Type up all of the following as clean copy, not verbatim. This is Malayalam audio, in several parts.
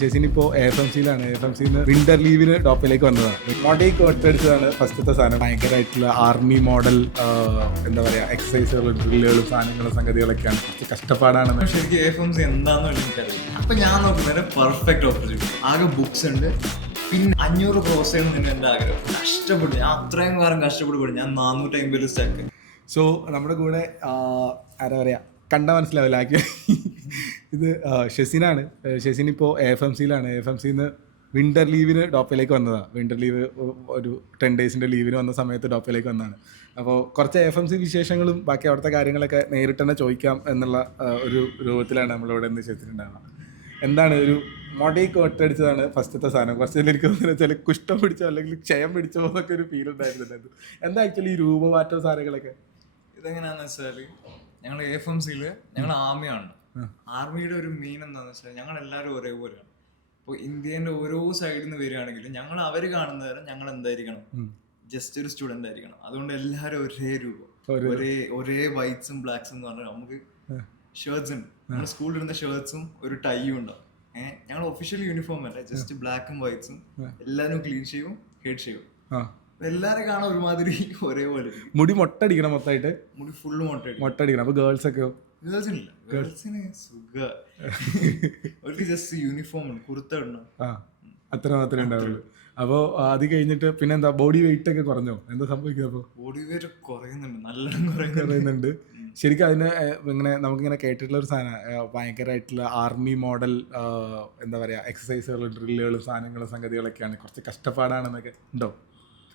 ശശിനിപ്പോൾ AFMC-ലാണ്. AFMC-ന്ന് വിന്റർ ലീവിന് ടോപ്പിലേക്ക് വന്നതാണ്. മോഡേക്ക് ഒറ്റടിച്ചതാണ് ഫസ്റ്റത്തെ സാധനം. ഭയങ്കരമായിട്ടുള്ള ആർമി മോഡൽ എന്താ പറയുക എക്സസൈസുകളും ഡ്രില്ലുകളും സാധനങ്ങളും സംഗതികളൊക്കെയാണ്. കുറച്ച് കഷ്ടപ്പാടാണ്. ശരിക്കും AFMC എന്താണെന്ന് എനിക്കറിയില്ല. അപ്പൊ ഞാൻ നോക്കുന്നത് പെർഫെക്റ്റ് ഓപ്പർച്യൂണിറ്റി. ആകെ ബുക്സ് ഉണ്ട്, പിന്നെ 500 ക്രോസ് ചെയ്യണമെന്ന് എൻ്റെ ആഗ്രഹം. കഷ്ടപ്പെട്ടു, ഞാൻ അത്രയും കാലം കഷ്ടപ്പെട്ടു. ഞാൻ 450 സ്റ്റക്ക്. സോ നമ്മുടെ കൂടെ ആരാ പറയുക കണ്ടാൽ മനസ്സിലാവില്ല ഇത് ഷെസിനാണ്. ഷെസിനിപ്പോൾ AFMC-ലാണ്. AFMC-ന്ന് വിന്റർ ലീവിന് ടോപ്പിലേക്ക് വന്നതാണ്. വിന്റർ ലീവ് ഒരു 10 ഡേയ്സിൻ്റെ ലീവിന് വന്ന സമയത്ത് ടോപ്പിലേക്ക് വന്നതാണ്. അപ്പോൾ കുറച്ച് AFMC വിശേഷങ്ങളും ബാക്കി അവിടുത്തെ കാര്യങ്ങളൊക്കെ നേരിട്ട് തന്നെ ചോദിക്കാം എന്നുള്ള ഒരു രൂപത്തിലാണ് നമ്മളിവിടെ നിന്ന് ഷെസിനുണ്ടാവുക. എന്താണ് ഒരു മൊടേക്ക് ഒറ്റടിച്ചതാണ് ഫസ്റ്റത്തെ സാധനം. കുറച്ച് എനിക്ക് വെച്ചാൽ കുഷ്ഠം പിടിച്ചോ അല്ലെങ്കിൽ ക്ഷയം പിടിച്ചോ എന്നൊക്കെ ഒരു ഫീൽ ഉണ്ടായിരുന്നുണ്ടായിരുന്നു. എന്താ ആക്ച്വലി ഈ രൂപമാറ്റവും സാധനങ്ങളൊക്കെ? ഇതെങ്ങനെയാണെന്ന് വെച്ചാൽ ഞങ്ങൾ AFMC-യിൽ ഞങ്ങൾ ആർമിയാണ്. ആർമിയുടെ ഒരു മെയിൻ എന്താണെന്ന് വെച്ചാൽ ഞങ്ങൾ എല്ലാവരും ഒരേപോലെയാണ്. ഇപ്പോൾ ഇന്ത്യൻ്റെ ഓരോ സൈഡിൽ നിന്ന് വരികയാണെങ്കിലും ഞങ്ങൾ അവർ കാണുന്നവരെ ഞങ്ങൾ എന്തായിരിക്കണം, ജസ്റ്റ് ഒരു സ്റ്റുഡൻ്റ് ആയിരിക്കണം. അതുകൊണ്ട് എല്ലാവരും ഒരേ രൂപം, ഒരേ വൈറ്റ്സും ബ്ലാക്സും എന്ന് പറഞ്ഞാൽ നമുക്ക് ഷർട്ട്സ് ഉണ്ട്. നമ്മുടെ സ്കൂളിൽ ഇരുന്ന ഷർട്ട്സും ഒരു ടൈയും ഉണ്ടാവും. ഞങ്ങൾ ഒഫീഷ്യൽ യൂണിഫോം അല്ല, ജസ്റ്റ് ബ്ലാക്കും വൈറ്റ്സും. എല്ലാവരും ക്ലീൻ ചെയ്യും, ഹെഡ് ചെയ്യും. എല്ലാരും കാണാൻ ഒരുമാതിരി ഒരേപോലെ. മുടി മൊട്ടടിക്കണം മൊത്തമായിട്ട്, മുടി ഫുള്ള് മൊട്ടടിക്കണം. അപ്പൊ ഗേൾസ് ഒക്കെയോ? ഗേൾസിനില്ല, ഗേൾസിന് സുഖ. അവർക്ക് ജസ്റ്റ് യൂണിഫോം ഉണ്ട്, കുർത്ത ഇടണം, അത്ര മാത്രമേ ഉണ്ടാവുള്ളൂ. അപ്പോൾ അത് കഴിഞ്ഞിട്ട് പിന്നെ എന്താ ബോഡി വെയിറ്റ് ഒക്കെ കുറഞ്ഞോ? എന്താ സംഭവിക്കുന്നത്? അപ്പോൾ ബോഡി വെയിറ്റ് കുറയുന്നുണ്ട്, നല്ലോണം കുറയുന്നുണ്ട്. ശരിക്കും അതിന് ഇങ്ങനെ നമുക്കിങ്ങനെ കേട്ടിട്ടുള്ള ഒരു സാധനം ഭയങ്കരമായിട്ടുള്ള ആർമി മോഡൽ എന്താ പറയുക എക്സസൈസുകളും ഡ്രില്ലുകളും സാധനങ്ങളും സംഗതികളൊക്കെയാണ്. കുറച്ച് കഷ്ടപ്പാടാണെന്നൊക്കെ ഉണ്ടോ?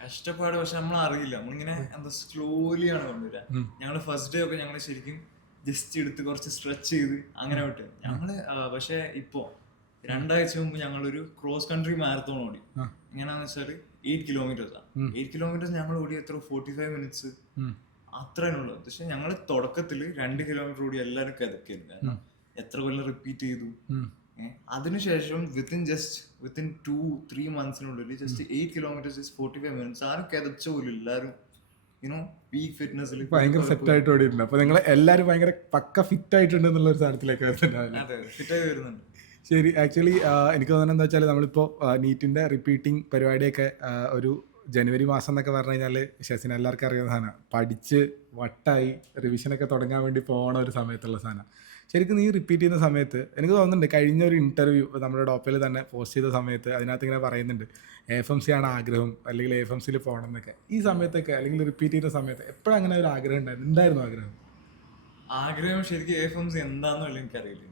കഷ്ടപ്പാട്, പക്ഷെ നമ്മൾ അറിയില്ല. നമ്മളിങ്ങനെ എന്താ സ്ലോലിയാണ് കൊണ്ടുവരിക. ഞങ്ങൾ ഫസ്റ്റ് ഡേ ഒക്കെ ഞങ്ങൾ ശരിക്കും ജസ്റ്റ് എടുത്ത് കുറച്ച് സ്ട്രെച്ച് ചെയ്ത് അങ്ങനെ വിട്ട് ഞങ്ങള്. പക്ഷെ ഇപ്പോ 2 ആഴ്ച മുമ്പ് ഞങ്ങളൊരു ക്രോസ് കൺട്രി മാരത്തോൺ ഓടി. എങ്ങനെയാന്ന് വെച്ചാൽ 8 കിലോമീറ്റേഴ്സാണ്. 8 കിലോമീറ്റേഴ്സ് ഞങ്ങൾ ഓടി എത്ര 45 മിനിറ്റ്സ് അത്രേനുള്ളൂ. പക്ഷെ ഞങ്ങൾ തുടക്കത്തിൽ 2 കിലോമീറ്റർ ഓടി എല്ലാവരും കിതക്കായിരുന്നു. കാരണം എത്ര കൊല്ലം റിപ്പീറ്റ് ചെയ്തു. അതിനുശേഷം വിത്തിൻ 2-3 മന്ത്സിനുള്ളിൽ ജസ്റ്റ് 8 കിലോമീറ്റർ 45 മിനിറ്റ്സ്. ആരും കിതച്ച പോലും, എല്ലാവരും പീക്ക് ഫിറ്റ്നസ്സിൽ ഭയങ്കര സെറ്റ് ആയിട്ട് ഓടിയിട്ടുണ്ട്. അപ്പൊ നിങ്ങൾ എല്ലാവരും ഭയങ്കര പക്ക ഫിറ്റ് ആയിട്ടുണ്ട് എന്നുള്ള ഒരു സാധനത്തിലേക്ക് ഫിറ്റായി വരുന്നുണ്ട്. ശരി. ആക്ച്വലി എനിക്ക് തോന്നുന്നത് എന്താ വെച്ചാൽ നമ്മളിപ്പോൾ നീറ്റിൻ്റെ റിപ്പീറ്റിംഗ് പരിപാടിയൊക്കെ ഒരു ജനുവരി മാസം എന്നൊക്കെ പറഞ്ഞു കഴിഞ്ഞാൽ ഷെസിന് എല്ലാവർക്കും അറിയുന്ന സാധനം. പഠിച്ച് വട്ടായി റിവിഷനൊക്കെ തുടങ്ങാൻ വേണ്ടി പോകണ ഒരു സമയത്തുള്ള സാധനം. ശരിക്കും നീ റിപ്പീറ്റ് ചെയ്യുന്ന സമയത്ത് എനിക്ക് തോന്നുന്നുണ്ട് കഴിഞ്ഞ ഒരു ഇൻ്റർവ്യൂ നമ്മുടെ ഡോപ്പിൽ തന്നെ പോസ്റ്റ് ചെയ്ത സമയത്ത് അതിനകത്ത് ഇങ്ങനെ പറയുന്നുണ്ട് AFMC ആണ് ആഗ്രഹം, അല്ലെങ്കിൽ AFMC-യിൽ പോകണം എന്നൊക്കെ. ഈ സമയത്തൊക്കെ അല്ലെങ്കിൽ റിപ്പീറ്റ് ചെയ്യുന്ന സമയത്ത് എപ്പോഴും അങ്ങനെ ഒരു ആഗ്രഹം ഉണ്ടായിരുന്നു? എന്തായിരുന്നു ആഗ്രഹം ശരിക്കും AFMC എന്താണെന്നല്ല എനിക്കറിയില്ല.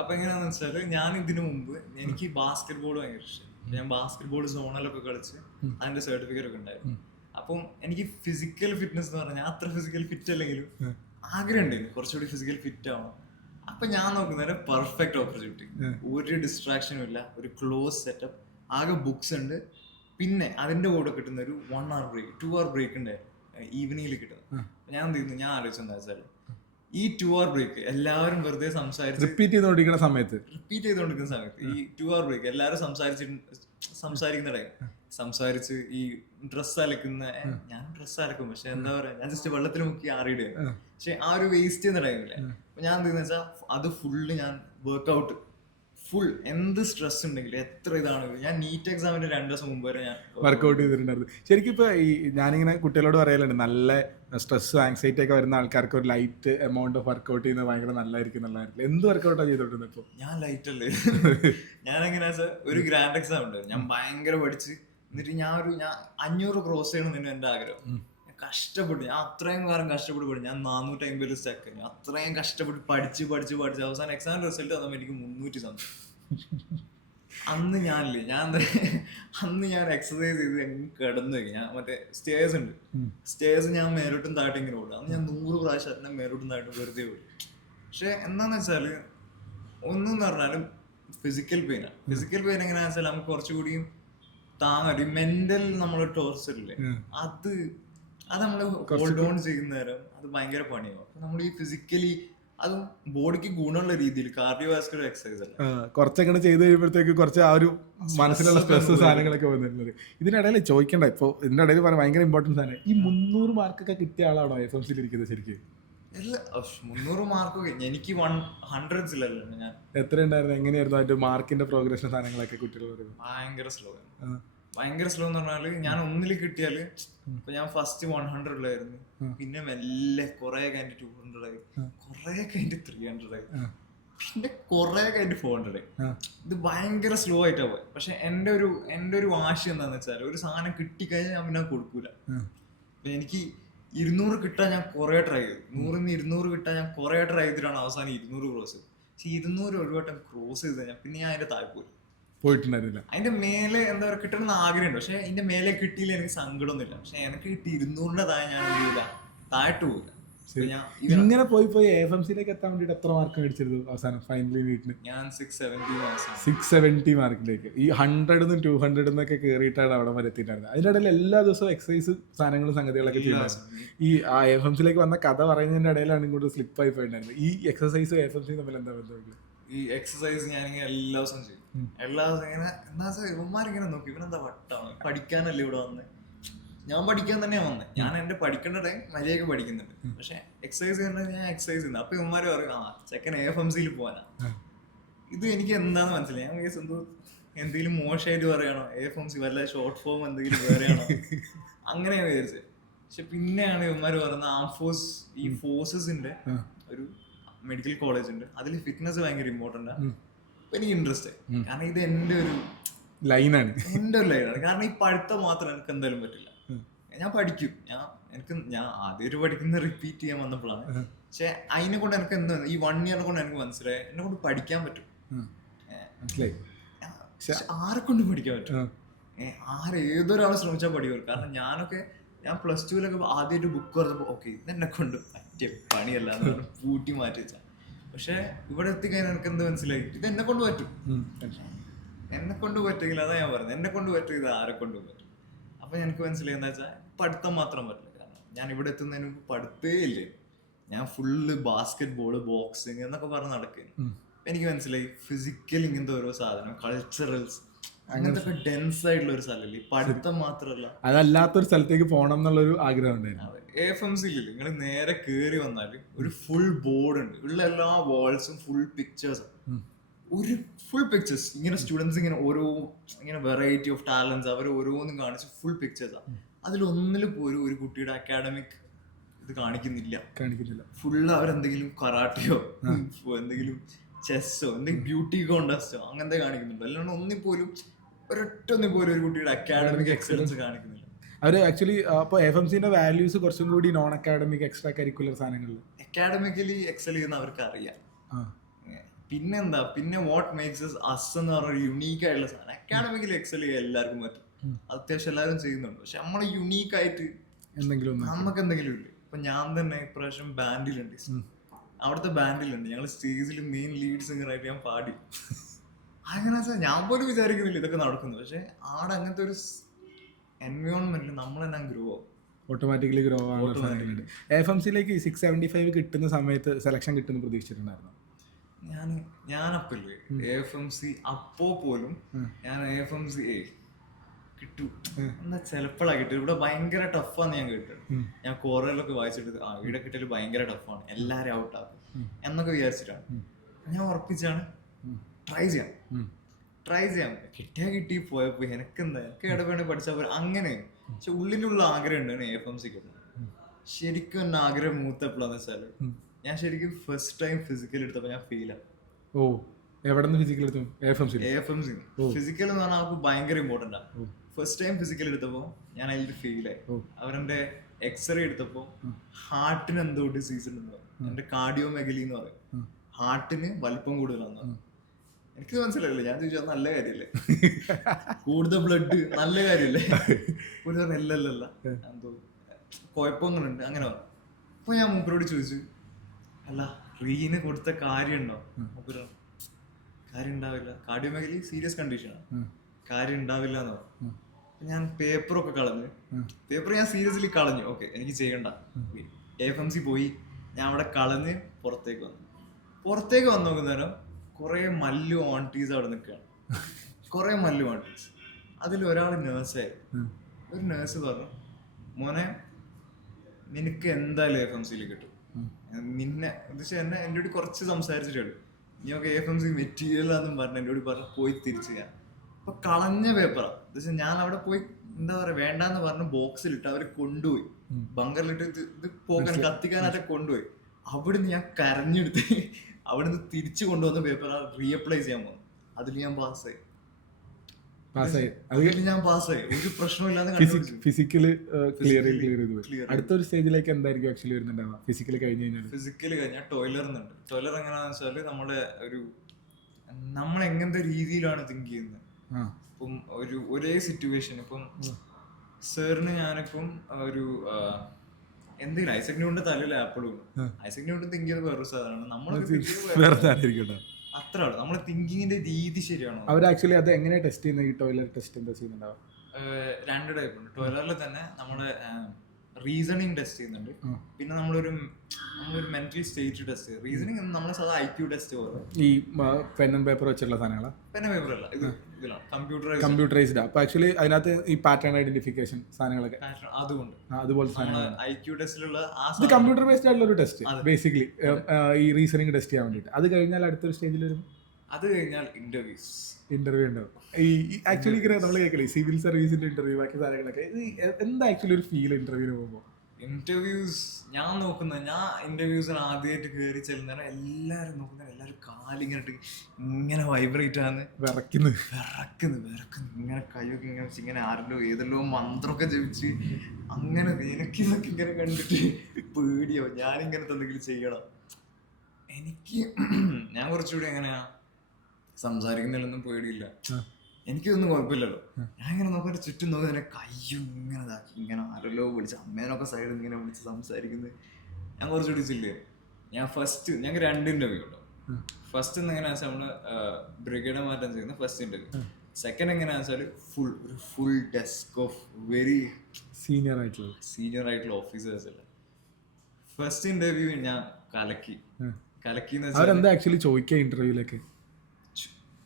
അപ്പൊ എങ്ങനെയാന്ന് വെച്ചാൽ ഞാൻ ഇതിനു മുമ്പ് എനിക്ക് ബാസ്കറ്റ്ബോൾ ഭയങ്കര ഇഷ്ടം. ഞാൻ ബാസ്കറ്റ്ബോൾ സോണലൊക്കെ കളിച്ച് അതിന്റെ സർട്ടിഫിക്കറ്റ് ഒക്കെ ഉണ്ടായിരുന്നു. അപ്പം എനിക്ക് ഫിസിക്കൽ ഫിറ്റ്നസ് എന്ന് പറഞ്ഞാൽ ഞാൻ അത്ര ഫിസിക്കൽ ഫിറ്റ് അല്ലെങ്കിലും ആഗ്രഹം ഉണ്ടായിരുന്നു കുറച്ചുകൂടി ഫിസിക്കൽ ഫിറ്റ് ആവണം. അപ്പൊ ഞാൻ നോക്കുന്നത് പെർഫെക്റ്റ് ഓപ്പർച്യൂണിറ്റി. ഒരു ഡിസ്ട്രാക്ഷനും ഇല്ല, ഒരു ക്ലോസ് സെറ്റപ്പ്, ആകെ ബുക്സ് ഉണ്ട്, പിന്നെ അതിന്റെ കൂടെ കിട്ടുന്ന ഒരു 1 hour ബ്രേക്ക് 2 hour ബ്രേക്ക് ഉണ്ടായിരുന്നു ഈവനിങ്ങിൽ കിട്ടുന്നത്. ഞാൻ എന്ത് ചെയ്യുന്നു, ഞാൻ ആലോചിച്ചെന്താ വെച്ചാൽ ഈ 2 hour ബ്രേക്ക് എല്ലാവരും വെറുതെ റിപ്പീറ്റ് ചെയ്തുകൊണ്ടിരിക്കുന്ന സമയത്ത് ഈ 2 hour ബ്രേക്ക് എല്ലാവരും സംസാരിക്കുന്ന ടൈം സംസാരിച്ച് ഈ ഡ്രസ്സ് അലക്കുന്ന, ഞാൻ ഡ്രസ്സ് അലക്കും പക്ഷെ എന്താ പറയാ, ഞാൻ ജസ്റ്റ് വെള്ളത്തിൽ മുക്കി ആറിയിടുക. പക്ഷെ ആ ഒരു വേസ്റ്റ് ചെയ്യുന്ന ടൈമില്ലേ, അപ്പൊ ഞാൻ എന്താ വെച്ചാൽ അത് ഫുള്ള് ഞാൻ വർക്ക്ഔട്ട് ഫുൾ എന്ത് സ്ട്രെസ് ഉണ്ടെങ്കിലും എത്ര ഇതാണ്. ഞാൻ നീറ്റ് എക്സാമിന്റെ 2 ദിവസം മുമ്പ് വരെ ഞാൻ വർക്ക്ഔട്ട് ചെയ്തിട്ടുണ്ടായിരുന്നു. ശരിക്കും ഇപ്പൊ ഈ ഞാനിങ്ങനെ കുട്ടികളോട് പറയലുണ്ട്, നല്ല സ്ട്രെസ് ആങ്സൈറ്റി ഒക്കെ വരുന്ന ആൾക്കാർക്ക് ഒരു ലൈറ്റ് എമൗണ്ട് ഓഫ് വർക്ക്ഔട്ട് ചെയ്യുന്നത് ഭയങ്കര നല്ലതായിരിക്കും എന്നുള്ളതായിരുന്നു. എന്ത് വർക്ക്ഔട്ടാണ് ചെയ്തോണ്ടിരുന്നത്? ഇപ്പോൾ ഞാൻ ലൈറ്റ് അല്ലേ, ഞാൻ എങ്ങനെയാ വെച്ചാൽ ഒരു ഗ്രാൻഡ് എക്സാം ഉണ്ട്, ഞാൻ ഭയങ്കര പഠിച്ച് എന്നിട്ട് ഞാൻ 500 ക്രോസ് ചെയ്യണമെന്ന് എൻ്റെ ആഗ്രഹം. കഷ്ടപ്പെട്ടു, ഞാൻ അത്രയും കാലം കഷ്ടപ്പെട്ട് ഞാൻ 450 സ്റ്റക്ക്. അത്രയും കഷ്ടപ്പെട്ട് പഠിച്ച് അവസാനം എക്സാം റിസൾട്ട് വന്നപ്പോൾ എനിക്ക് 300 സംതിങ്. അന്ന് അന്ന് ഞാൻ എക്സസൈസ് ചെയ്ത് കിടന്നു പോയി. ഞാൻ മറ്റേ സ്റ്റേഴ്സ് ഉണ്ട്, സ്റ്റേഴ്സ് ഞാൻ മേലോട്ടും താഴ്ത്തും ഇങ്ങനെ ഓടും. അന്ന് ഞാൻ 100 പ്രാവശ്യം അതിനെ മേലോട്ടും താഴ്ത്തും വെറുതെ ഓടി. പക്ഷെ എന്താന്ന് വെച്ചാല് ഒന്നെന്ന് പറഞ്ഞാലും ഫിസിക്കൽ പെയിനാണ്. ഫിസിക്കൽ പെയിൻ എങ്ങനെയാണെന്ന് വെച്ചാൽ നമുക്ക് കുറച്ചുകൂടിയും താങ്ങാൻ മെന്റൽ നമ്മളെ ടോർച്ചറില്ലേ, അത് നമ്മൾ ഹോൾഡ് ഓൺ ചെയ്യുന്ന നേരം അത് ഭയങ്കര പണിയാവും. അപ്പൊ നമ്മൾ ഈ ഫിസിക്കലി അത് ബോഡിക്ക് ഗുണമുള്ള രീതിയിൽ കാർഡിയോവാസ്കുലർ എക്സസൈസ് അല്ല, കുറച്ചൊക്കെ ചെയ്ത് കഴിയുമ്പോഴത്തേക്ക് കുറച്ച് ആ ഒരു മനസ്സിലുള്ള സ്ട്രെസ് സാധനങ്ങളൊക്കെ വന്നിട്ടുള്ളത്. ഇതിനിടയിൽ ചോദിക്കണ്ട, ഇപ്പോൾ ഇതിൻ്റെ ഇടയിൽ പറയാൻ ഭയങ്കര ഇമ്പോർട്ടൻസ് ആണ്. ഈ 300 മാർക്കൊക്കെ കിട്ടിയ ആളാണോ AFMC-യിൽ ഇരിക്കുന്നത്? ശരിക്കും 300 മാർക്കൊക്കെ എനിക്ക് 100s ഞാൻ എത്ര ഉണ്ടായിരുന്നു? എങ്ങനെയായിരുന്നു അതിന്റെ മാർക്കിന്റെ പ്രോഗ്രഷൻ സാധനങ്ങളൊക്കെ കുട്ടികൾ പറയുന്നത്? ഭയങ്കര സ്ലോ ഭയങ്കര സ്ലോ എന്ന് പറഞ്ഞാല് ഞാൻ ഒന്നില് കിട്ടിയാല് ഇപ്പൊ ഞാൻ ഫസ്റ്റ് 100 ആയിരുന്നു, പിന്നെ മെല്ലെ കുറെ കഴിഞ്ഞിട്ട് 200 ആയി, കുറെ കഴിഞ്ഞിട്ട് 300 ആയി, പിന്നെ കുറെ കഴിഞ്ഞിട്ട് 400 ആയി. ഇത് ഭയങ്കര സ്ലോ ആയിട്ടാ പോയി. പക്ഷെ എന്റെ ഒരു വാശി എന്താന്ന് വെച്ചാൽ ഒരു സാധനം കിട്ടിക്കഴിഞ്ഞാൽ ഞാൻ പിന്നെ കൊടുക്കൂല. എനിക്ക് 200 കിട്ടാൻ ഞാൻ കുറെ ട്രൈ ചെയ്തു, 100-ന്ന് 200 കിട്ടാൻ ഞാൻ കുറെ ട്രൈ ചെയ്തിട്ടാണ് അവസാനം 200 ക്രോസ് ചെയ്തത്. പക്ഷെ 200 ഒരു വട്ടം ക്രോസ് ചെയ്ത് കഴിഞ്ഞാൽ പിന്നെ ഞാൻ അതിന്റെ താഴെ പോയിട്ടുണ്ടായിരുന്നില്ല. അതിന്റെ മേലെ എന്താ പറയുക കിട്ടണമെന്ന് ആഗ്രഹമുണ്ട്, പക്ഷെ അതിന്റെ മേലെ കിട്ടിയില്ല എനിക്ക് സങ്കടമൊന്നുമില്ല. പക്ഷെ എനിക്ക് കിട്ടി 200-ന്റെ താഴെ ഞാൻ എന്ത് ചെയ്യില്ല, താഴ്ത്തു പോകില്ല. ഇങ്ങനെ പോയി AFMCയിലേക്ക് എത്താൻ വേണ്ടിട്ട് എത്ര മാർക്ക് മേടിച്ചിരുന്നു അവസാനം ഫൈനലി വീട്ടിന്? ഞാൻ 670 670 മാർക്കിലേക്ക്. ഈ 100-ന്നും 200-ന്നൊക്കെ കയറിയിട്ടാണ് അവിടെ വരെ എത്തിയിട്ടുണ്ടായിരുന്നത്. അതിന്റെ ഇടയിൽ എല്ലാ ദിവസവും എക്സസൈസ് സാധനങ്ങളും സംഗതികളൊക്കെ ചെയ്യുന്നത്. ഈ AFMCയിലേക്ക് വന്ന കഥ പറയുന്നതിന്റെ ഇടയിലാണ് ഇങ്ങോട്ട് സ്ലിപ്പായി പോയിട്ടുണ്ടായിരുന്നത്. ഈ എക്സസൈസും AFMC തമ്മിൽ എന്താ ബന്ധം? ഈ എക്സസൈസ് ഞാനിങ്ങനെ എല്ലാ ദിവസവും ചെയ്യും. എല്ലാ ദിവസവും ഇങ്ങനെ എന്താ വെച്ചാൽ ഇവന്മാരിങ്ങനെ നോക്കി, ഇവനെന്താ വട്ടാണ്, പഠിക്കാനല്ലേ ഇവിടെ വന്ന്. ഞാൻ പഠിക്കാൻ തന്നെയാണ് വന്നത്. ഞാൻ എന്റെ പഠിക്കേണ്ട ടൈം മര്യാദയ്ക്ക് പഠിക്കുന്നുണ്ട്, പക്ഷെ എക്സസൈസ് ചെയ്യണമെങ്കിൽ ഞാൻ എക്സസൈസ് ചെയ്യുന്നത്. അപ്പൊ ഇവന്മാര് പറയും ചെക്കൻ AFMCയിൽ പോകാനാ. ഇത് എനിക്ക് എന്താന്ന് മനസ്സിലായി. ഞാൻ കേസ് എന്തെങ്കിലും മോശമായിട്ട് പറയണോ, AFMC വല്ല ഷോർട്ട് ഫോം എന്തെങ്കിലും പറയണോ, അങ്ങനെയാണ് വിചാരിച്ചത്. പക്ഷെ പിന്നെയാണ് ഇവന്മാര് പറയുന്നത് ആംഫോഴ്സ്, ഈ ഫോഴ്സസിന്റെ ഒരു മെഡിക്കൽ കോളേജ് ഉണ്ട്, അതിൽ ഫിറ്റ്നസ് ഭയങ്കര ഇമ്പോർട്ടൻ്റ് ആണ്. അപ്പൊ എനിക്ക് ഇൻട്രസ്റ്റ് ആയി, കാരണം ഇത് എന്റെ ഒരു ലൈനാണ്. കാരണം ഈ പഠിത്തം മാത്രം എനിക്ക് എന്തായാലും പറ്റില്ല. ഞാൻ പഠിക്കും, ഞാൻ ആദ്യം പഠിക്കുന്നത് റിപ്പീറ്റ് ചെയ്യാൻ വന്നപ്പോഴാണ്. പക്ഷെ അതിനെ കൊണ്ട് എനിക്ക് എന്താ ഈ 1 ഇയർ കൊണ്ട് എനിക്ക് മനസ്സിലായി എന്നെ കൊണ്ട് പഠിക്കാൻ പറ്റും. ആരെ കൊണ്ട് പഠിക്കാൻ പറ്റും? ഏതൊരാളെ ശ്രമിച്ചാൽ പഠിക്കും. കാരണം ഞാൻ +2-ലൊക്കെ ആദ്യമായിട്ട് ബുക്ക് പറഞ്ഞപ്പോ ഓക്കെ ഇതെന്നെ കൊണ്ട് പറ്റിയ പണിയല്ല എന്ന് പൂട്ടി മാറ്റി വെച്ചാ. പക്ഷെ ഇവിടെ എത്തിക്കഴിഞ്ഞാൽ എനിക്ക് എന്ത് മനസ്സിലായി, ഇത് എന്നെ കൊണ്ട് പറ്റും. എന്നെ കൊണ്ട് പറ്റുമെങ്കിൽ അതാ ഞാൻ പറഞ്ഞത്, എന്നെ കൊണ്ട് പറ്റും, ഇത് ആരെ കൊണ്ടും പറ്റും. അപ്പൊ എനിക്ക് മനസ്സിലായി എന്താ വെച്ചാൽ പഠിത്തം മാത്രം പറ്റില്ല. കാരണം ഞാൻ ഇവിടെ എത്തുന്നതിന് മുമ്പ് പഠിത്തേ ഇല്ലേ, ഞാൻ ഫുള്ള് ബാസ്കറ്റ് ബോള്, ബോക്സിങ് എന്നൊക്കെ പറഞ്ഞ് നടക്കുന്നു. എനിക്ക് മനസ്സിലായി ഫിസിക്കൽ ഇങ്ങനത്തെ ഓരോ സാധനം, കൾച്ചറൽസ് അങ്ങനത്തെ ഡെൻസ് ആയിട്ടുള്ള ഒരു സ്ഥലമില്ല. പഠിത്തം മാത്രമല്ല, അതല്ലാത്തൊരു സ്ഥലത്തേക്ക് പോകണം എന്നുള്ളൊരു ആഗ്രഹം ഉണ്ടായിരുന്നു. AFMCയിൽ നിങ്ങൾ നേരെ കയറി വന്നാൽ ഒരു ഫുൾ ബോർഡ് ഉണ്ട്, ഉള്ള എല്ലാ വാൾസും ഫുൾ പിക്ചേഴ്സ്, ഒരു ഫുൾ പിക്ചേഴ്സ്. ഇങ്ങനെ സ്റ്റുഡൻസ് ഇങ്ങനെ വെറൈറ്റി ഓഫ് ടാലൻസ് അവർ ഓരോന്നും കാണിച്ച് ഫുൾ പിക്ചേഴ്സാണ്. അതിലൊന്നിൽ പോലും ഒരു കുട്ടിയുടെ അക്കാഡമിക് ഇത് കാണിക്കുന്നില്ല. ഫുള്ള് അവരെന്തെങ്കിലും കറാട്ടയോ എന്തെങ്കിലും ചെസ്സോ എന്തെങ്കിലും ബ്യൂട്ടി കോണ്ടസ്റ്റോ അങ്ങനത്തെ കാണിക്കുന്നുണ്ടോ, അല്ലാണ്ട് ഒന്നിപ്പോലും ഒരു കുട്ടിയുടെ അക്കാഡമിക് എക്സലൻസ് കാണിക്കുന്നില്ല. അവർ ആക്ച്വലി അപ്പോൾ AFMCന്റെ വാല്യൂസ് കുറച്ചും കൂടി നോൺ അക്കാഡമിക് എക്സ്ട്രാ കരിക്കുലർ സാധനങ്ങളിൽ അക്കാഡമിക്കലി എക്സൽ ചെയ്യുന്ന അവർക്ക് അറിയാം. പിന്നെ വാട്ട് മേക്സ് അസ് എന്ന് പറഞ്ഞ യുണീക്ക് ആയിട്ടുള്ള സാധനം. അക്കാഡമിക്കലി എക്സൽ ചെയ്യാൻ എല്ലാവർക്കും പറ്റും, അത്യാവശ്യം എല്ലാവരും ചെയ്യുന്നുണ്ട്. പക്ഷെ നമ്മള് യുണീക്ക് ആയിട്ട് നമുക്ക് എന്തെങ്കിലും ഇല്ല. ഇപ്പൊ ഞാൻ തന്നെ ഇപ്രാവശ്യം ബാൻഡിലുണ്ട്, അവിടുത്തെ ബാൻഡിലുണ്ട്. ഞങ്ങൾ സ്റ്റേജിൽ മെയിൻ ലീഡ് സിംഗർ ആയിട്ട് ഞാൻ പാടി. അങ്ങനെ ഞാൻ പോലും വിചാരിക്കുന്നില്ല ഇതൊക്കെ നടക്കുന്നു. പക്ഷെ അവിടെ അങ്ങനത്തെ ഒരു എൻവയോൺമെന്റിൽ നമ്മൾ തന്നെ ഗ്രോ ആവും, ഓട്ടോമാറ്റിക്കലി ഗ്രോ ആവുന്നുണ്ട്. AFMCയിലേക്ക് 675 കിട്ടുന്ന സമയത്ത് സെലക്ഷൻ കിട്ടുന്ന പ്രതീക്ഷിച്ചിട്ടുണ്ടായിരുന്നു? ഞാനപ്പല്ലേ AFMC അപ്പോ പോലും ഞാൻ AFMC കിട്ടു എന്നാ ചിലപ്പോഴാ കിട്ടും. ഇവിടെ ഭയങ്കര ടഫാന്ന് ഞാൻ കേട്ടു. ഞാൻ കോറയിലൊക്കെ വായിച്ചിട്ട് ഇവിടെ കിട്ടല് ഭയങ്കര ടഫാണ്, എല്ലാരും ഔട്ടാക്കും എന്നൊക്കെ വിചാരിച്ചിട്ടാണ് ഞാൻ ഉറപ്പിച്ചാണ് ട്രൈ ചെയ്യാം. കിട്ടി പോയപ്പോ എനിക്ക് ഇടവേണ്ടി പഠിച്ചാൽ പോലെ അങ്ങനെ. പക്ഷെ ഉള്ളിലുള്ള ആഗ്രഹം ഉണ്ട് AFMC കിട്ടുന്നത്. ശരിക്കും എന്നെ ആഗ്രഹം മൂത്തപ്പോഴാന്ന് വെച്ചാല് ഞാൻ ശരിക്കും ഫസ്റ്റ് ടൈം ഫിസിക്കൽ എടുത്തപ്പോ ഞാൻ ഫെയിലാണ്. AFMC ഫിസിക്കൽ എന്ന് പറഞ്ഞാൽ നമുക്ക് ഭയങ്കര ഇമ്പോർട്ടൻ്റ് ആണ്. ഫസ്റ്റ് ടൈം ഫിസിക്കൽ എടുത്തപ്പോ ഞാൻ അതിൽ ഫെയിലായി. അവരെന്റെ എക്സ്റേ എടുത്തപ്പോ ഹാർട്ടിന് എന്തോ ഡിസീസ് ഉണ്ടെന്ന് പറയും, എന്റെ കാർഡിയോമെഗലി എന്ന് പറയും, ഹാർട്ടിന് വലിപ്പം കൂടുതലാന്ന്. എനിക്ക് മനസ്സിലായില്ലേ, ഞാൻ ചോദിച്ചാൽ നല്ല കാര്യല്ലേ, കൂടുതൽ ബ്ലഡ് നല്ല കാര്യല്ലേ? ഒരു ഇല്ലല്ല എന്തോ കുഴപ്പമൊന്നുണ്ട് അങ്ങനെ പറഞ്ഞു. അപ്പൊ ഞാൻ മൂപ്പരോട് ചോദിച്ചു, അല്ല റീന് കൊടുത്ത കാര്യമുണ്ടോ? മൂപ്പര് കാര്യം ഉണ്ടാവില്ല, കാർഡിയോമെഗലി സീരിയസ് കണ്ടീഷനാണ്, കാര്യം ഉണ്ടാവില്ല എന്ന് പറഞ്ഞു. ഞാൻ പേപ്പറൊക്കെ കളഞ്ഞു, പേപ്പർ ഞാൻ സീരിയസ്ലി കളഞ്ഞു. ഓക്കെ എനിക്ക് ചെയ്യണ്ട. AFMC പോയി, ഞാൻ അവിടെ കളഞ്ഞ് പുറത്തേക്ക് വന്നു നോക്കുന്നേരം കുറെ മല്ലു ഓൺടീസ് അവിടെ നിൽക്കുകയാണ്, കുറെ മല്ലു ഓൺടീസ്. അതിൽ ഒരാൾ നേഴ്സായിരുന്നു. ഒരു നേഴ്സ് പറഞ്ഞു, മോനെ നിനക്ക് എന്തായാലും AFMCയിൽ കിട്ടും, നിന്നെ എന്നുവെച്ചാൽ എന്നെ എൻ്റെ കൂടി കുറച്ച് സംസാരിച്ചിട്ടുണ്ട്, നീ ഒക്കെ AFMC മെറ്റീരിയലാന്നും പറഞ്ഞു എൻ്റെ കൂടി പറഞ്ഞു പോയി തിരിച്ചു ചെയ്യാൻ. അപ്പൊ കളഞ്ഞ പേപ്പറാ. എന്നുവെച്ചാൽ ഞാൻ അവിടെ പോയി എന്താ പറയാ വേണ്ടാന്ന് പറഞ്ഞ് ബോക്സിലിട്ട് അവര് കൊണ്ടുപോയി, ബങ്കറിലിട്ട് ഇത് പോകാൻ കത്തിക്കാനായിട്ട് കൊണ്ടുപോയി. അവിടുന്ന് ഞാൻ കരഞ്ഞെടുത്ത് അവിടുന്ന് തിരിച്ചു കൊണ്ടുവന്ന പേപ്പർ റീഅപ്ലൈ ചെയ്യാൻ പോകുന്നു. അതിൽ ഞാൻ പാസ്സായി. ഞാൻ പാസ്സായി, ഒരു പ്രശ്നമില്ലാതെ ഫിസിക്കല് ക്ലിയർ ചെയ്തു. അടുത്തൊരു സ്റ്റേജിലേക്ക് എന്തായിരിക്കും ആക്ച്വലി വരുന്നുണ്ടാവുക ഫിസിക്കല് കഴിഞ്ഞ് കഴിഞ്ഞാൽ? ഫിസിക്കല് കഴിഞ്ഞാൽ ടോയ്ലർ എന്നുണ്ട്. ടോയ്ലർ എങ്ങനെയാണെന്ന് വെച്ചാല് നമ്മൾ എങ്ങനത്തെ രീതിയിലാണ് തിങ്ക് ചെയ്യുന്നത്. ഇപ്പം ഒരേ സിറ്റുവേഷൻ, ഇപ്പം സാറിന് ഞാനിപ്പം ഒരു എന്തെങ്കിലും ഐസക് ന്യൂട്ടന്റെ തലയിൽ ആപ്പിളും ഐസക് ന്യൂട്ടൻ തിങ്ക് ചെയ്ത് വേറൊരു സാധനമാണ്, നമ്മൾ അത്രയാണ് നമ്മളെ തിങ്കിങ്ങിന്റെ രീതി ശരിയാണോ. അവർ ആക്ച്വലി അത് എങ്ങനെ ടെസ്റ്റ് ചെയ്യുന്നത്? ഈ ടോയ്ലർ ടെസ്റ്റ് എന്താ ചെയ്യുന്നുണ്ടാവും? 2 ടൈപ്പ് ഉണ്ട്. ടോയ്ലറിൽ തന്നെ നമ്മള് റീസണിങ് ടെസ്റ്റ് ചെയ്യുന്നുണ്ട്, പിന്നെ നമ്മളൊരു മെന്റൽ സ്റ്റേറ്റ് ടെസ്റ്റ്. റീസണിങ് നമ്മളെ സാധാ IQ ടെസ്റ്റ് പോലെ ഈ പെൻ ആൻഡ് പേപ്പർ വെച്ചുള്ള സാധനങ്ങളാ? പെൻ ആൻഡ് പേപ്പർ അല്ല, ഇത് കമ്പ്യൂട്ടറൈസ്ഡ്. അപ്പൊ ആക്ച്വലി അതിനകത്ത് ഈ പാറ്റേൺ ഐഡന്റിഫിക്കേഷൻ സാധനങ്ങളൊക്കെ അതുകൊണ്ട് അതുപോലെ സാധനങ്ങൾ IQ ടെസ്റ്റിലുള്ള ഇത് കമ്പ്യൂട്ടർ ബേസ്ഡ് ആയിട്ടുള്ള ഒരു ടെസ്റ്റ് ബേസിക്കലി ഈ റീസണിങ് ടെസ്റ്റ് ചെയ്യാൻ വേണ്ടിയിട്ട്. അത് കഴിഞ്ഞാൽ അടുത്തൊരു സ്റ്റേജിൽ വരും. അത് കഴിഞ്ഞാൽ ഇന്റർവ്യൂ ഉണ്ടാവും. ഈ ആക്ച്വലി നമ്മൾ കേൾക്കില്ലേ സിവിൽ സർവീസിന്റെ ഇന്റർവ്യൂ ബാക്കി സാധനങ്ങളൊക്കെ, എന്താ ആക്ച്വലി ഒരു ഫീൽ ഇന്റർവ്യൂവിന് പോകുമ്പോൾ? ഇന്റർവ്യൂസ് ഞാൻ ഇന്റർവ്യൂസിന് ആദ്യമായിട്ട് കയറി ചെല്ലുന്ന എല്ലാരും നോക്കുന്ന എല്ലാരും കാലിങ്ങനെ ഇങ്ങനെ വൈബ്രേറ്റ് ആണ്, വിറക്കുന്നു ഇങ്ങനെ കൈയൊക്കെ ഇങ്ങനെ വെച്ച് ഇങ്ങനെ ആരല്ലോ ഏതെല്ലോ മന്ത്രമൊക്കെ ജപിച്ച് അങ്ങനെ നിനക്കിതൊക്കെ ഇങ്ങനെ കണ്ടിട്ട് പേടിയോ ഞാനിങ്ങനത്തെ എന്തെങ്കിലും ചെയ്യണം. ഞാൻ കുറച്ചുകൂടി എങ്ങനെയാ സംസാരിക്കുന്നതിലൊന്നും പേടിയില്ല, എനിക്കൊന്നും കുഴപ്പമില്ലല്ലോ. ഞാൻ ഇങ്ങനെ നോക്കാൻ ചുറ്റും നോക്കി തന്നെ കയ്യും ഇങ്ങനെ ഇതാക്കി ഇങ്ങനെ ആരല്ലോ വിളിച്ച് അമ്മേനൊക്കെ സൈഡിൽ ഇങ്ങനെ വിളിച്ച് സംസാരിക്കുന്നത് ഞാൻ കുറച്ചുകൂടി ചില്ലേ. ഞങ്ങൾക്ക് 2 ഇന്റർവ്യൂ ഉണ്ടോ. ഫസ്റ്റ് എങ്ങനെയാ വെച്ചാൽ നമ്മള് ബ്രിഗേഡ് മാറ്റം ചെയ്യുന്ന ഫസ്റ്റ് ഇന്റർവ്യൂ. സെക്കൻഡ് എങ്ങനെയാണെന്ന് വെച്ചാൽ full desk of very senior ആയിട്ടുള്ള ഓഫീസേഴ്സ് അല്ല. ഫസ്റ്റ് ഇന്റർവ്യൂ ഞാൻ കലക്കി അവരെന്താ ആക്ച്വലി ചോദിക്കുക ഇന്റർവ്യൂലേക്ക്?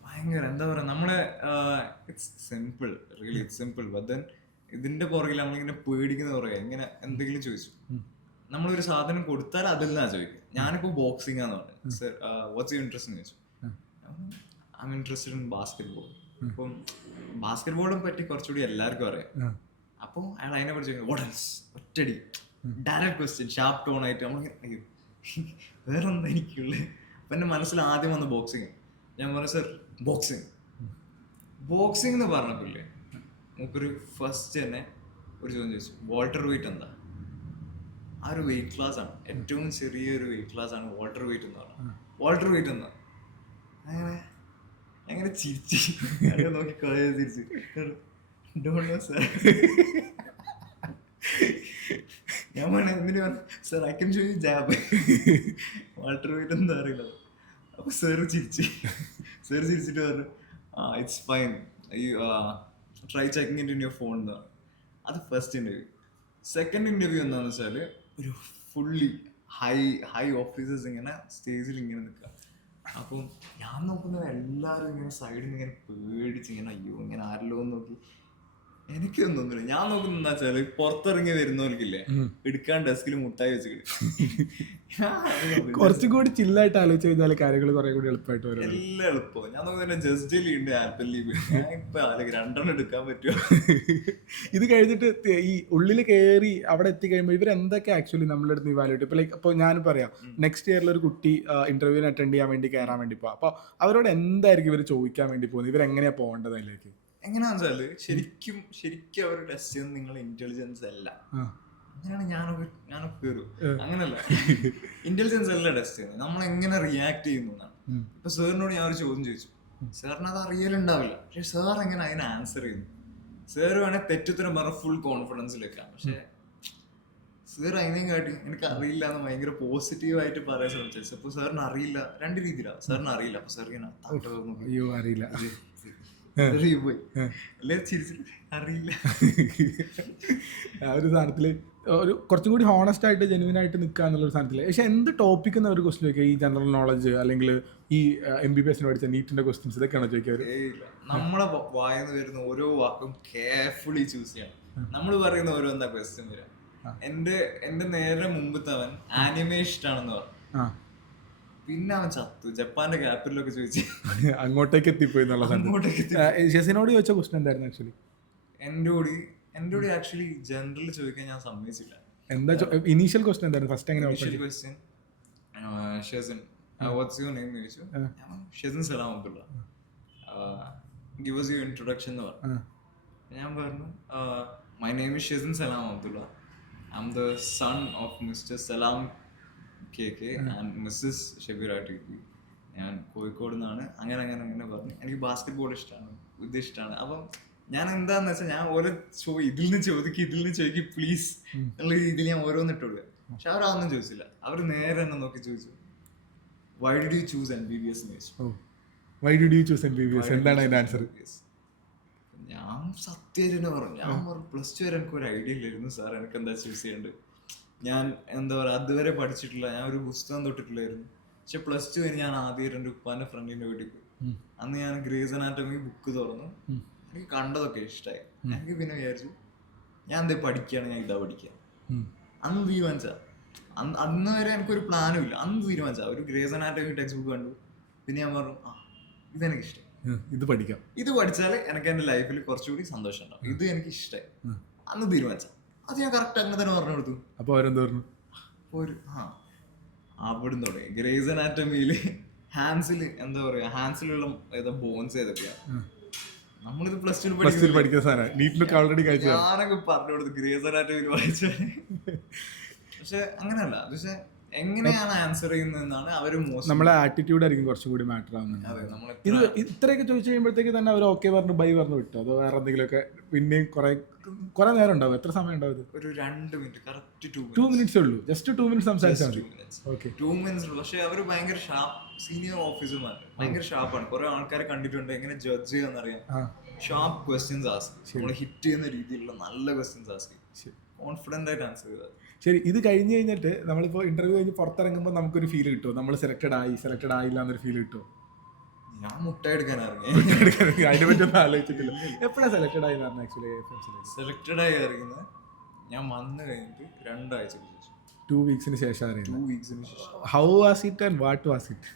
ഭയങ്കര എന്താ പറയാ നമ്മളെ ഇറ്റ്സ് സിമ്പിൾ ബട്ട് ദെൻ ഇതിന്റെ പുറകിൽ നമ്മളിങ്ങനെ പേടിക്കുന്ന പുറകെ ഇങ്ങനെ എന്തെങ്കിലും ചോദിച്ചു. നമ്മളൊരു സാധനം കൊടുത്താൽ അതിൽ നിന്നാ ചോദിക്കുക. ഞാനിപ്പോ ബോക്സിംഗ് ആന്ന് പറഞ്ഞു, സർ വാട്ട്സ് യു ഇൻട്രസ്റ്റ് എന്ന് ചോദിച്ചു. I M interested in basketball. അപ്പം ബാസ്കറ്റ്ബോളിനെ പറ്റി കുറച്ചുകൂടി എല്ലാവർക്കും അറിയാം. അപ്പോൾ അയാൾ അതിനെ പറ്റി ചോദിക്കുന്നത് വാട്ട് എൽസ്, ഒറ്റടി ഡയറക്റ്റ് ക്വസ്റ്റ്യൻ, ഷാർപ്പ് ടോൺ ആയിട്ട് നമ്മളിങ്ങനെ വേറെ എന്താ എനിക്കുള്ളത്. അപ്പം എൻ്റെ മനസ്സിൽ ആദ്യം വന്ന് ബോക്സിങ്. ഞാൻ പറഞ്ഞു സർ ബോക്സിംഗ് എന്ന് പറഞ്ഞപ്പില്ലേ നമുക്കൊരു ഫസ്റ്റ് തന്നെ ഒരു ചോദ്യം ചോദിച്ചു, വാൾട്ടർ വെയിറ്റ് എന്താ? ആ ഒരു വെയിറ്റ് ക്ലാസ് ആണ്, ഏറ്റവും ചെറിയൊരു വെയിറ്റ് ക്ലാസ് ആണ് വാൾട്ടർ വെയിറ്റ് എന്ന് പറഞ്ഞാൽ. വാൾട്ടർ വെയിറ്റ് എന്താ? അങ്ങനെ ചിരിച്ച് നോക്കി ചിരിച്ചു ഞാൻ എന്തിനു പറഞ്ഞു sir I can show you job, Walter wait എന്താ അറിയില്ല. അപ്പൊ സാറ് ചിരിച്ചിട്ട് പറഞ്ഞു it's fine, try checking it in your phone എന്ന് പറഞ്ഞു. അത് ഫസ്റ്റ് ഇന്റർവ്യൂ. സെക്കൻഡ് ഇന്റർവ്യൂ എന്താണെന്ന് വെച്ചാൽ ഒരു ഫുള്ളി ഹൈ ഓഫീസേഴ്സ് ഇങ്ങനെ സ്റ്റേജിൽ ഇങ്ങനെ നിൽക്കുക. അപ്പം ഞാൻ നോക്കുന്നത് എല്ലാവരും ഇങ്ങനെ സൈഡിൽ നിന്ന് ഇങ്ങനെ പേടിച്ച് ഇങ്ങനെ അയ്യോ ഇങ്ങനെ ആരല്ലോ നോക്കി. എനിക്കൊന്നും തോന്നില്ല. ഞാൻ നോക്കുന്നത് എന്താ വെച്ചാല് പുറത്തിറങ്ങി വരുന്നവർക്കില്ലേ എടുക്കാൻ ഡെസ്കിൽ മുട്ടായി വെച്ചിട്ട് കുറച്ചും കൂടി ചില്ലായിട്ട് ആലോചിച്ച് കഴിഞ്ഞാൽ കാര്യങ്ങൾ കുറെ കൂടി എളുപ്പമായിട്ട് വരും. എല്ലാം എളുപ്പം. ഞാൻ നോക്കുന്നത് ജസ്റ്റ് ലീവിന്റെ ആപ്പിൾ ലീവ് ഇപ്പൊ 2 എടുക്കാൻ പറ്റുമോ? ഇത് കഴിഞ്ഞിട്ട് ഈ ഉള്ളിൽ കയറി അവിടെ എത്തിക്കഴിയുമ്പോൾ ഇവരെന്തൊക്കെ ആക്ച്വലി നമ്മളുടെ അടുത്ത് ഇവാലുവേറ്റ് ഇപ്പൊ ലൈക്ക് ഇപ്പോൾ ഞാൻ പറയാം നെക്സ്റ്റ് ഇയറിൽ ഒരു കുട്ടി ഇന്റർവ്യൂവിന് അറ്റൻഡ് ചെയ്യാൻ വേണ്ടി കയറാൻ വേണ്ടി പോവാം. അപ്പോൾ അവരോട് എന്തായിരിക്കും ഇവർ ചോദിക്കാൻ വേണ്ടി പോകുന്നത്? ഇവരെങ്ങനെയാ പോകേണ്ടത് അതിലേക്ക്? എങ്ങനെയാന്ന് വെച്ചാല് ശരിക്കും അവർ ടെസ്റ്റ് ചെയ്യുന്നത് നിങ്ങളെ ഇന്റലിജൻസ് അല്ല. അങ്ങനെയാണ് ഞാനൊക്കെ കയറും. അങ്ങനല്ല, ഇന്റലിജൻസ് അല്ല ടെസ്റ്റ് ചെയ്യുന്നത്, നമ്മൾ എങ്ങനെ റിയാക്ട് ചെയ്യുന്നു എന്നാണ്. ഇപ്പൊ സാറിനോട് ഞാൻ ഒരു ചോദ്യം ചോദിച്ചു, സാറിന് അത് അറിയലുണ്ടാവില്ല, പക്ഷെ സാർ എങ്ങനെ അതിന് ആൻസർ ചെയ്യുന്നു. സാർ വേണേൽ തെറ്റുത്തരം പറഞ്ഞ ഫുൾ കോൺഫിഡൻസിലേക്കാണ്, പക്ഷെ സാർ അതിനെയും കാട്ടി എനിക്ക് അറിയില്ല എന്ന് ഭയങ്കര പോസിറ്റീവായിട്ട് പറയാൻ ശ്രമിച്ചു. അപ്പൊ സാറിന് അറിയില്ല 2 രീതിയിലാണ്. സാറിന് അറിയില്ല, അപ്പൊ സാർ ഇങ്ങനെ അറിയില്ല അറിയില്ല. ആ ഒരു സാധനത്തില് ഒരു കുറച്ചും കൂടി ഹോണസ്റ്റ് ആയിട്ട് ജെന്യൂൻ ആയിട്ട് നിൽക്കുക എന്നുള്ള സാധനത്തില്. പക്ഷെ എന്ത് ടോപ്പിക് എന്ന ഒരു ക്വസ്റ്റ്യൻ ചോദിക്കുക? ഈ ജനറൽ നോളജ് അല്ലെങ്കിൽ ഈ MBBS പഠിച്ച നീറ്റിന്റെ ക്വസ്റ്റ്യൻസ് ഇതൊക്കെയാണോ ചോദിക്കുക? നമ്മളെ വായന്ന് വരുന്ന ഓരോ വാക്കും കെയർഫുള്ളി ചൂസ് ചെയ്യണം. നമ്മൾ പറയുന്ന ഓരോ എന്താ ക്വസ്റ്റ്യൻ വരാം, എന്റെ നേരെ മുമ്പത്തവൻ ആനിമേ ഇഷ്ടാണെന്ന് പറഞ്ഞു. ആ പിന്നെ അവൻ ചത്തു. ജപ്പാന്റെ ക്യാപിറ്റലൊക്കെ ചോദിച്ചു അങ്ങോട്ടേക്ക് എത്തിപ്പോയി എന്നുള്ള അങ്ങോട്ടേക്ക് എത്തി. ഷെസിനോട് ചോദിച്ച ക്വസ്റ്റൻ എന്തായിരുന്നു ആക്ച്വലി? എന്റെ കൂടി ആക്ച്വലി ജനറൽ ചോദിക്കാൻ ഞാൻ സമ്മതിച്ചില്ല. എന്താ ഇനീഷ്യൽ ക്വസ്റ്റൻ എന്തായിരുന്നു? ഫസ്റ്റ് എങ്ങനെ initial question Shezin what's your name ചോദിച്ചു. Shezin Salam Abdullah, give us your introduction എന്ന് പറഞ്ഞു. ഞാൻ പറഞ്ഞു my name is Shezin Salam Abdullah, I am the son of mister Salam KK and missus Shabeera Tikki, ഞാൻ കോഴിക്കോട് നിന്നാണ്. അങ്ങനെ അങ്ങനെ അങ്ങനെ പറഞ്ഞു. എനിക്ക് ബാസ്കറ്റ് ഇഷ്ടമാണ്, ഇത് ഇഷ്ടമാണ്. അപ്പം ഞാൻ എന്താന്ന് വെച്ചാൽ ഞാൻ ഓരോ ഇതിൽ നിന്ന് ചോദിക്കും പ്ലീസ് എന്നുള്ള രീതിയിൽ ഞാൻ ഓരോന്ന് ഇട്ടുള്ളൂ. പക്ഷെ അവരതൊന്നും ചോദിച്ചില്ല. അവർ നേരെ എന്നെ നോക്കി ചോദിച്ചു why did you choose MBBS എന്ന് ചോദിച്ചു. Why did you choose MBBS? എന്താണ് അതിന്റെ ആൻസർ? ഞാൻ സത്യം പറഞ്ഞു. ഞാൻ പറഞ്ഞു +2 വരെ എനിക്ക് ഒരു ഐഡിയ ഇല്ലായിരുന്നു സാർ, എനിക്ക് എന്താ ചൂസ് ചെയ്യേണ്ടത്. ഞാൻ എന്താ പറയുക അതുവരെ പഠിച്ചിട്ടില്ല, ഞാൻ ഒരു പുസ്തകം തൊട്ടിട്ടില്ലായിരുന്നു. പക്ഷെ +2 കഴിഞ്ഞ് ഞാൻ ആദ്യം എൻ്റെ ഉപ്പാന്റെ ഫ്രണ്ടിന്റെ വീട്ടിൽ പോയി. അന്ന് ഞാൻ ഗ്രേസ് അനാറ്റമി ബുക്ക് തുറന്നു. എനിക്ക് കണ്ടതൊക്കെ ഇഷ്ടമായി. എനിക്ക് പിന്നെ വിചാരിച്ചു ഞാൻ എന്താ പഠിക്കുകയാണ്, ഞാൻ ഇതാ പഠിക്കുക. അന്ന് തീരുമാനിച്ച, അന്ന് വരെ എനിക്കൊരു പ്ലാനും ഇല്ല. അന്ന് തീരുമാനിച്ച ഒരു ഗ്രേസ് അനാറ്റമി ടെക്സ്റ്റ് ബുക്ക് കണ്ടു. പിന്നെ ഞാൻ പറഞ്ഞു ഇതെനിക്ക് ഇഷ്ടം, ഇത് പഠിക്കാം, ഇത് പഠിച്ചാൽ എനിക്ക് എൻ്റെ ലൈഫിൽ കുറച്ചുകൂടി സന്തോഷം ഉണ്ടാവും, ഇത് എനിക്ക് ഇഷ്ടമായി. അന്ന് തീരുമാനിച്ച അത് ഞാൻ കറക്റ്റ് അങ്ങനെ തന്നെ പറഞ്ഞു കൊടുത്തു. അപ്പൊ അവരെന്ത് പറഞ്ഞു? അവിടുന്ന് തുടങ്ങി ഗ്രേസ് അനാറ്റമിയില് ഹാൻസിൽ എന്താ പറയാ, ഹാൻസിലുള്ള ഏതാ ബോൺസ് ഏതൊക്കെയാണ്. നമ്മളിത് +2 പഠിക്കുന്ന സാധനം നീറ്റിലൊക്കെ ഓൾറെഡി കഴിച്ചു. ഞാനൊക്കെ പറഞ്ഞു കൊടുത്തു ഗ്രേസ് അനാറ്റമിയിൽ വായിച്ചു. പക്ഷെ അങ്ങനെയല്ല, പക്ഷെ എങ്ങനെയാണ് ആൻസർ ചെയ്യുന്നതെന്നാണ് അവര് നമ്മളെ ആറ്റിറ്റ്യൂഡ് ആയിരിക്കും കുറച്ചും കൂടി മാറ്റർ ആവുന്നത്. ഇത് ഇത്രയൊക്കെ ചോദിച്ചു കഴിയുമ്പോഴത്തേക്ക് തന്നെ അവർ ഓക്കെ പറഞ്ഞു ബൈ പറഞ്ഞു വിട്ടു? അതോ വേറെ എന്തെങ്കിലുമൊക്കെ പിന്നെയും കുറെ നേരം ഉണ്ടാവും? എത്ര സമയം ഉണ്ടാവും? ഒരു 2 മിനിറ്റ്, കറക്റ്റ് 2 മിനിറ്റ്സ് ഉള്ളൂ. ജസ്റ്റ് 2 മിനിറ്റ്സ് സംസാരിച്ചാൽ മതി. 2 മിനിറ്റ്സ്. പക്ഷെ അവര് ഭയങ്കര ഷാർപ്പ് സീനിയർ ഓഫീസർമാർ, ഭയങ്കര ഷാർപ്പാണ്. കുറെ ആൾക്കാരെ കണ്ടിട്ടുണ്ട് എങ്ങനെ ജഡ്ജ് ചെയ്യാന്നറിയാം. ഷാർപ്പ് ക്വസ്റ്റ്യൻസ് ആസ്ക്, നമ്മൾ ഹിറ്റ് ചെയ്യുന്ന രീതിയിലുള്ള നല്ല ക്വസ്റ്റ്യൻസ് ആസ്ക്, കോൺഫിഡന്റ് ആയിട്ട് ആൻസർ ചെയ്താൽ. ശരി, ഇത് കഴിഞ്ഞ് കഴിഞ്ഞിട്ട് നമ്മളിപ്പോൾ ഇന്റർവ്യൂ കഴിഞ്ഞ് പുറത്തിറങ്ങുമ്പോൾ നമുക്കൊരു ഫീൽ കിട്ടുമോ? നമ്മൾ സെലക്ടഡ് ആയില്ല എന്നൊരു ഫീൽ കിട്ടുമോ? ഞാൻ മുട്ടായി എടുക്കാൻ ഇറങ്ങി, അതിനെ പറ്റി ഒന്നും ആലോചിച്ചിട്ടില്ല. എപ്പോഴാണ് സെലക്ടഡ് ആയി? ആക്ച്വലി സെലക്ടഡ് ആയി ഇറങ്ങുന്നത് ഞാൻ വന്നു കഴിഞ്ഞിട്ട് 2 ആഴ്ച 2 വീക്സിന് ശേഷം. 2 വീക്സിന് ശേഷം. How was it and what was it?